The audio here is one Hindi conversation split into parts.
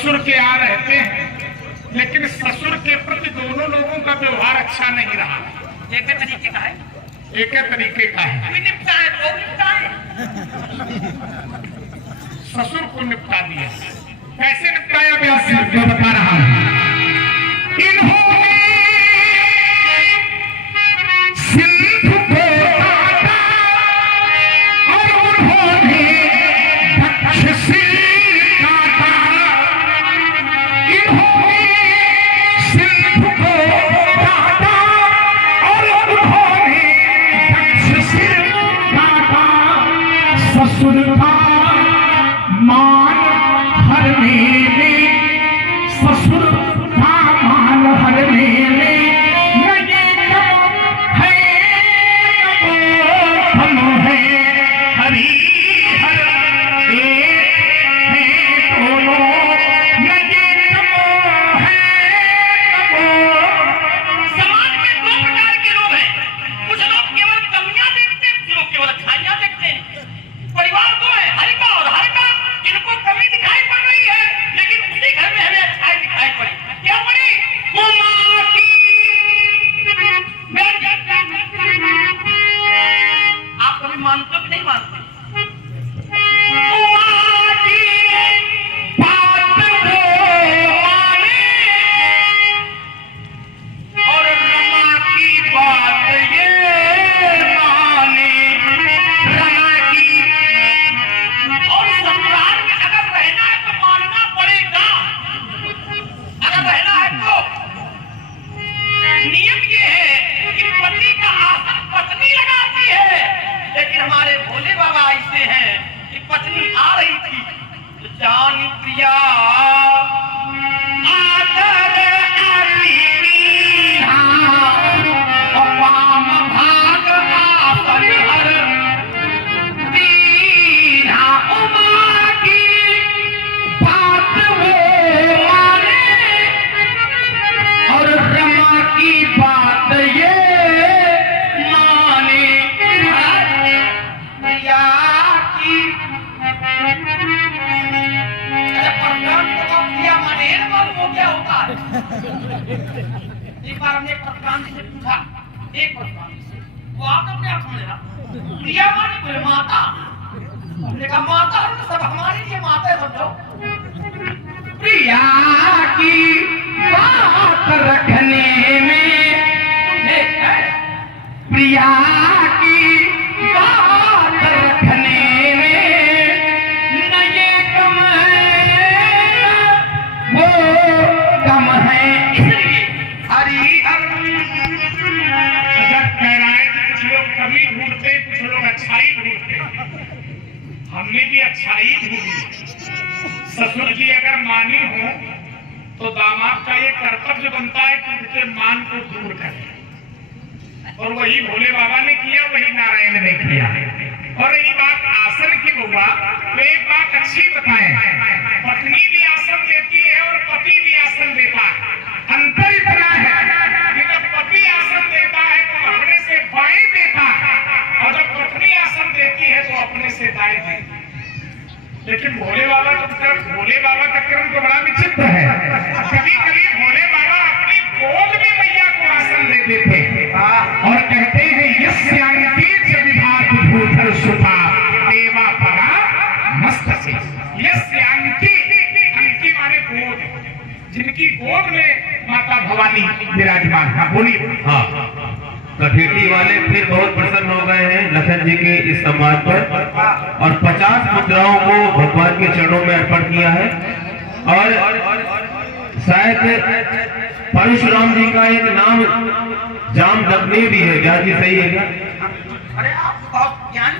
ससुर के यहाँ रहते हैं, लेकिन ससुर के प्रति दोनों लोगों का व्यवहार अच्छा नहीं रहा। एक तरीके का है, एक तरीके का है। कोई निपटा है तो निपटा है। ससुर को निपटा दिया। कैसे निपटाया व्यास जी जो बता रहा हूं। इन्होंने सिंधु को काटा और उन्होंने दक्ष से काटा। इन्होंने सिंधु को काटा और उन्होंने दक्ष से काटा। ससुर का मान हरने में, ससुर का मान हरने में न ये हम है हरि हर एक है दोनों, न ये है समाज में दो प्रकार के लोग हैं। कुछ लोग केवल कमियां देखते हैं, कुछ लोग केवल अच्छाइयां देखते हैं। परिवार दो है, हरि का और हर का। इनको कमी दिखाई पड़ रही है, लेकिन उसी घर में हमें अच्छाई दिखाई पड़ी। क्या पड़ी? उमा की। आप कभी मानते हो कि नहीं मानते? उमा की बात वो माने और रमा की बात ये माने। रमा की और ससुराल में अगर रहना है तो मानना पड़ेगा। अगर रहना है तो नियम ये है कि पति का आसन पत्नी लगाती है, लेकिन हमारे भोले बाबा ऐसे हैं कि पत्नी आ रही थी तो जान प्रिया आदर आती मीरा और वाम भाग आसन हर दीना। उमा की बात वो माने और रमा की बात ये माने। प्रिया की अरे प्रधान को आप प्रिया माने ना, मालूम हो क्या होता है? एक बार हमने एक प्रधान जी से पूछा, एक प्रधान जी से, वो आप अपने आप समझ रहा प्रिया माने बोले माता। हमने कहा माता है तो सब हमारे लिए माता है, समझो। प्रिया की बात रखने में, प्रिया की बात रखने में न ये कम है वो कम है। इसलिए हरि हर जब कह रहा है कि कुछ लोग कमी ढूंढते, कुछ लोग अच्छाई ढूंढते। हमने भी अच्छाई ढूंढी। ससुर जी अगर मानी हो तो दामाद का ये कर्तव्य बनता है कि उनके मान को दूर करें, और वही भोले बाबा ने किया, वही नारायण ने किया। और यही बात आसन की हुआ तो एक बात अच्छी बताएं, पत्नी भी आसन देती है और पति भी आसन देता है। अंतर इतना है कि जब पति आसन देता है तो अपने से बाएं देता है, और जब पत्नी आसन देती है तो अपने से दाएं देती है। लेकिन भोले बाबा का क्रम तो बड़ा विचित्र है। कभी कभी भोले बाबा अपनी गोद में मैया को आसन दे देते और कहते हैं यस्यांति च विभात भूधर सुता देवा परा मस्त से। यस्यांति, अंति माने गोद, जिनकी गोद में माता भवानी विराजमान है। बोलिए। हाँ, कठेटी वाले फिर बहुत प्रसन्न हो गए हैं लखन जी के इस संवाद पर, और 50 मुद्राओं को भगवान के चरणों में अर्पण किया है। और शायद परशुराम जी का एक नाम जामदग्नि भी है। क्या जी सही है क्या? अरे आप ज्ञान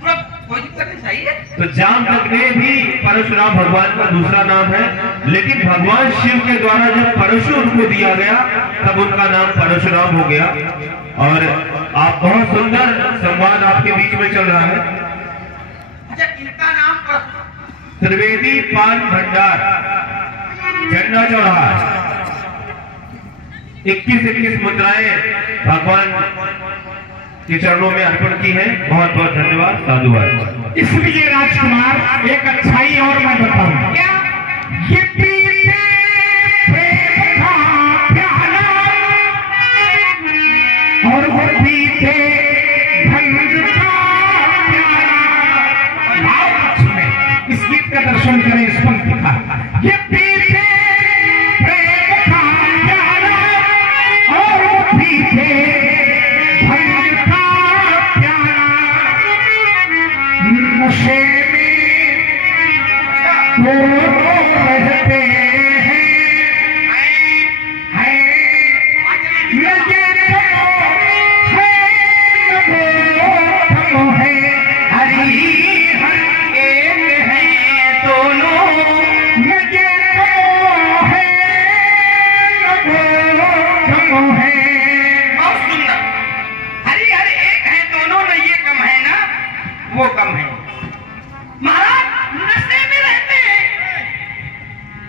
पूरा कोई दिक्कत नहीं, सही है। तो जामदग्नि भी परशुराम भगवान का दूसरा नाम है, लेकिन भगवान शिव के द्वारा जब परशु उनको दिया गया तब उनका नाम परशुराम हो गया। और आप बहुत सुंदर संवाद आपके बीच में चल रहा है। अच्छा, इनका नाम त्रिवेदी पान भंडार, झंडा चौराहा। 21 मुद्राएं भगवान के चरणों में अर्पण की है। बहुत बहुत धन्यवाद, साधुवाद। इसलिए राजकुमार एक अच्छाई और मैं बताऊं क्या, ये पीते प्रेम का प्याला और वो पीते भंग का प्याला। भाव सुने, इस गीत का दर्शन करें, इस पंक्ति का। ये पीते प्रेम का प्याला और वो पीते भंग का प्याला। नशे में रहते हैं, लगे तो है हरी हर एक है दोनों, लगे तो है बहुत सुंदर। हरी हर एक है दोनों, न ये कम है ना वो कम है। महाराज नशे में रहते हैं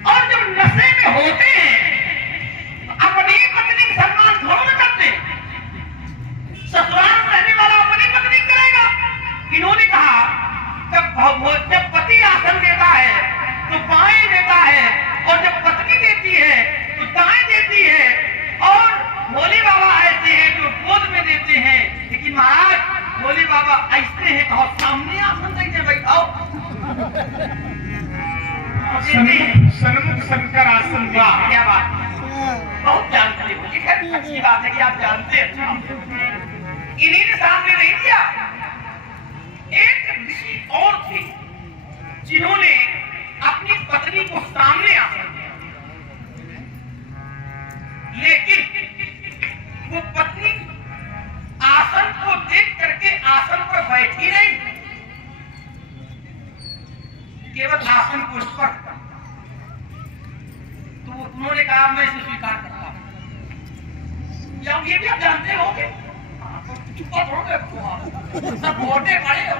और जब नशे में होते हैं अपनी पत्नी का सम्मान थोड़ा न करते। ससुराल में रहने वाला अपनी पत्नी करेगा। इन्होंने कहा जब पति आसन देता है तो बाएं देता है, और जब पत्नी देती है तो दाएं देती है। और भोले बाबा ऐसे हैं जो गोद में देते हैं, लेकिन महाराज भोले बाबा ऐसे हैं तो सामने आसन देके बैठाओ। सन्मुख शंकर आसन। वाह क्या बात है, बहुत जानते हो। ये अच्छी बात है कि आप जानते हैं। इन्हीं ने सामने नहीं दिया। एक ऋषि और थे जिन्होंने अपनी पत्नी को सामने आसन दिया, लेकिन वो पत्नी आसन को देख करके आसन पर बैठी नहीं, केवल आसन को स्पर्श करता। तो उन्होंने कहा मैं इसे स्वीकार करता हूं। या ये भी आप जानते हो कि चुप्पा थोड़ा सब वोटे पड़े हो।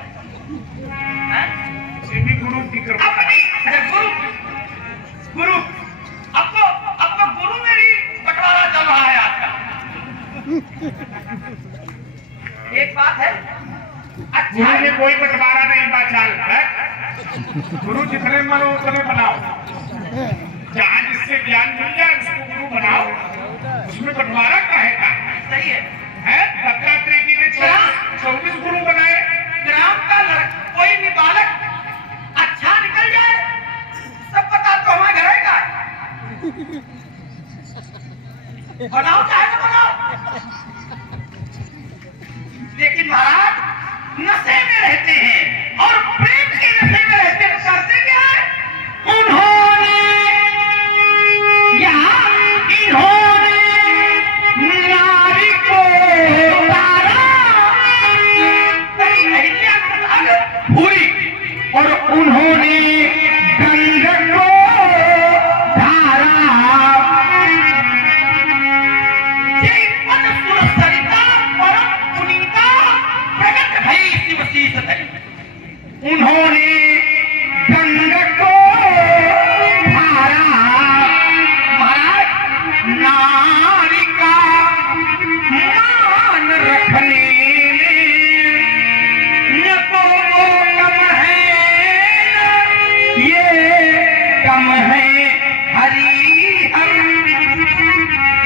ये भी गुरु की कृपा। गुरु अब तो गुरु में ही बंटवारा चल रहा है आपका। एक बात है, अच्छा गुरु में कोई बंटवारा नहीं बाचाल है। गुरु जितने मनो उतने बनाओ, जहाँ जिससे ज्ञान मिल जाए उसको गुरु बनाओ, उसमें बंटवारा काहे का? सही है। दत्तात्रेय जी ने 24 गुरु बनाए। ग्राम का कोई भी बालक अच्छा निकल जाए सब बता तो हमारे घर का बनाओ, चाहे ना बनाओ। लेकिन महाराज नशे में रहते हैं और प्रेम के नशे में रहते हैं। तो करते क्या है? उन्होंने नारी को पूरी, और उन्होंने गंगा को धारा। जय पद सुर सरिता परम पुनीता प्रगट भई शिव शीस धरि। उन्होंने गंगा को धारा। महाराज नारी का मान रखने में न तो वो कम है न ये कम है। हरी हम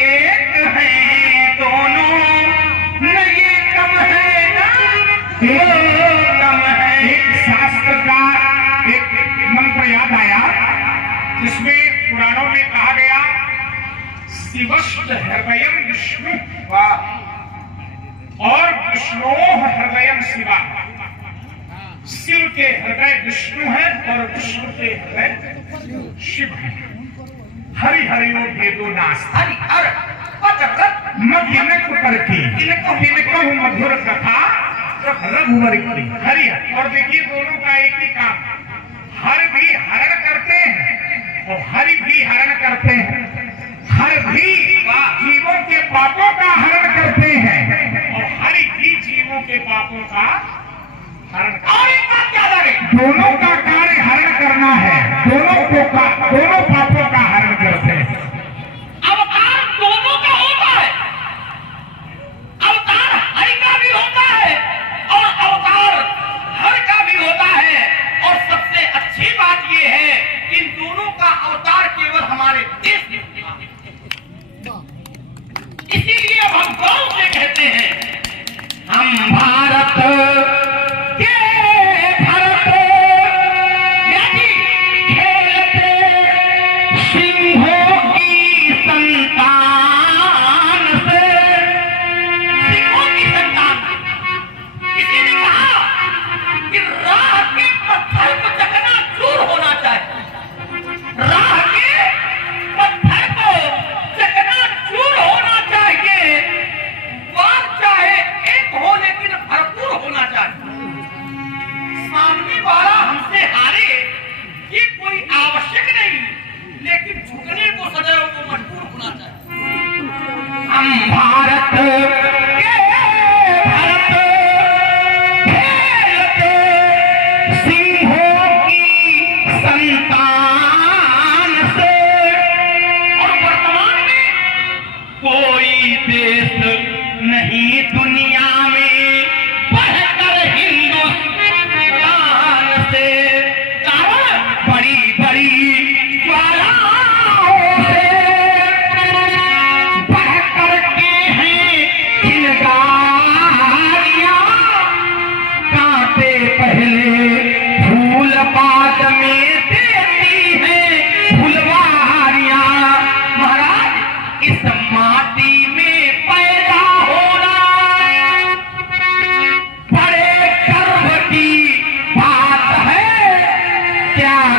एक हैं दोनों, न ये कम है न वो कम है। एक शास्त्र का एक मंत्र याद आया, जिसमें पुराणों में कहा गया शिवश्च हृदयं विष्णु और विष्णु हृदयं शिवा। शिव के हृदय विष्णु है और विष्णु के हृदय शिव है। हरि हरिओ भेदो नास्ति। हरि हर पद रत मध्यनक करके इनको मधुर कथा रघुवर की। हरि और देखिए दोनों का एक ही काम, हर भी हरण करते हैं और हरि भी हरण करते हैं। हर भी जीवों के पापों का हरण करते हैं और हरि भी जीवों के पापों का हरण करते हैं। और एक बात याद आ गई, दोनों का कार्य हरण करना है, दोनों पापों का हरण करते हैं। अवतार दोनों का होता है। अवतार हरि का भी होता है और अवतार हर का भी होता है। और सबसे अच्छी बात यह है कि इन दोनों का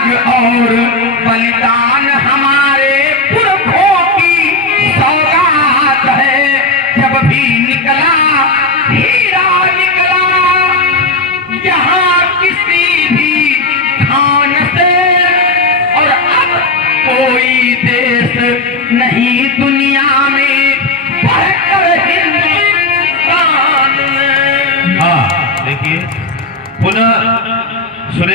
त्याग और बलिदान हमारे पुरखों की सौगात है। जब भी निकला हीरा निकला यहाँ किसी भी खान से, और अब कोई देश नहीं दुनिया में बढ़कर हिंदुस्तान में। हाँ देखिए पुनः सुने।